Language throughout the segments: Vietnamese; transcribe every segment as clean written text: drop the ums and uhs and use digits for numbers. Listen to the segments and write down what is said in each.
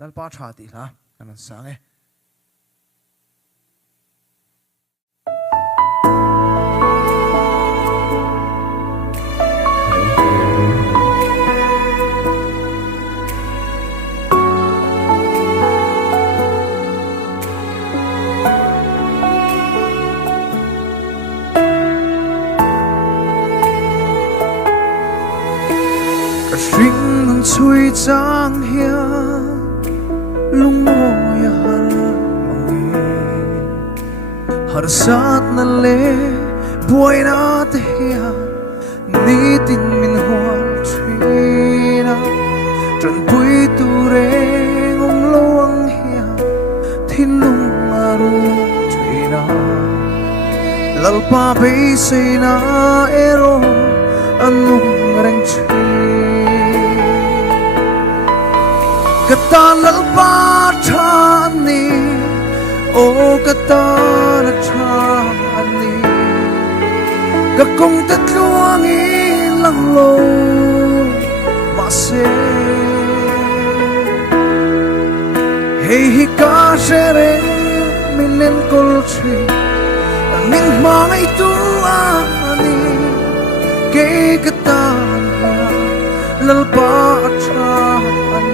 lalpa chati la kanan sange Ring nang chui chang hia lung mo ya har mangi har sat na le buai na te hia ni tin min hual trina tran pui tu re ngom loang hia thin lung aru trina lalpa be se na ero anung reng Kata lalpa chani, oh kata na chani, kakong tatluang ilang lo mase. Hey hika shereng minen kolchi, angin mangay tuani, kay kata niya lalpa chani.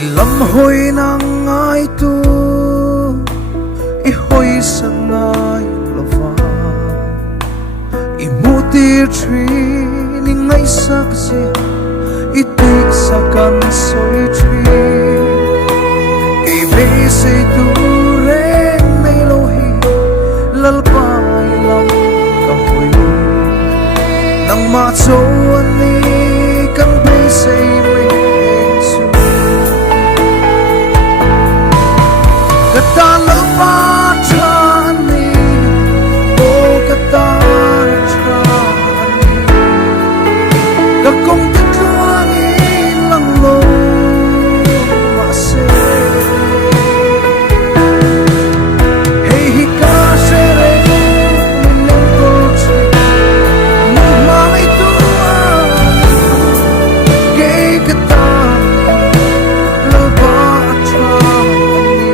Ilam hoy nang ay tu ihoy sa ngay lava imuti tri ni ngay saksi itik sa kansoy tri kay bese tu reng may lohi lalpa ilam kahoy nang matsoan ni kan bese Kata lalpa chani, oh kata chani, kakong tatluang ilang lo mase. Hey hika shereng minang kolche, nang mangay tuan, kay kata lalpa chani.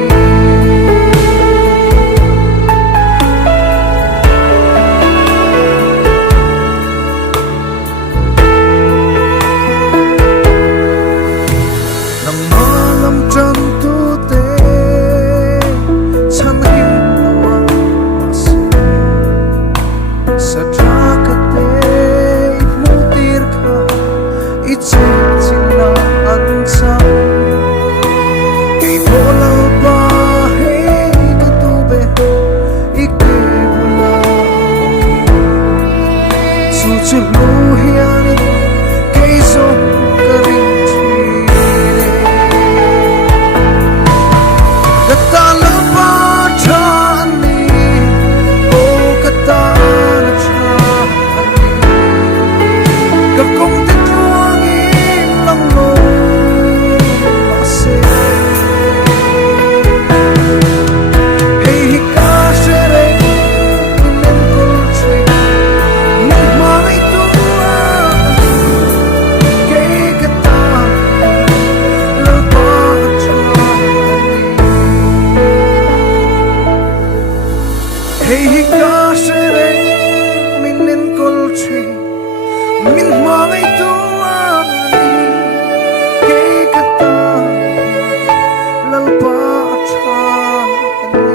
Hey hika shereng minen kolche min mangay tuani kay kata lalpa chani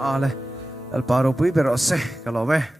Ale lalpa ropui pero se kalome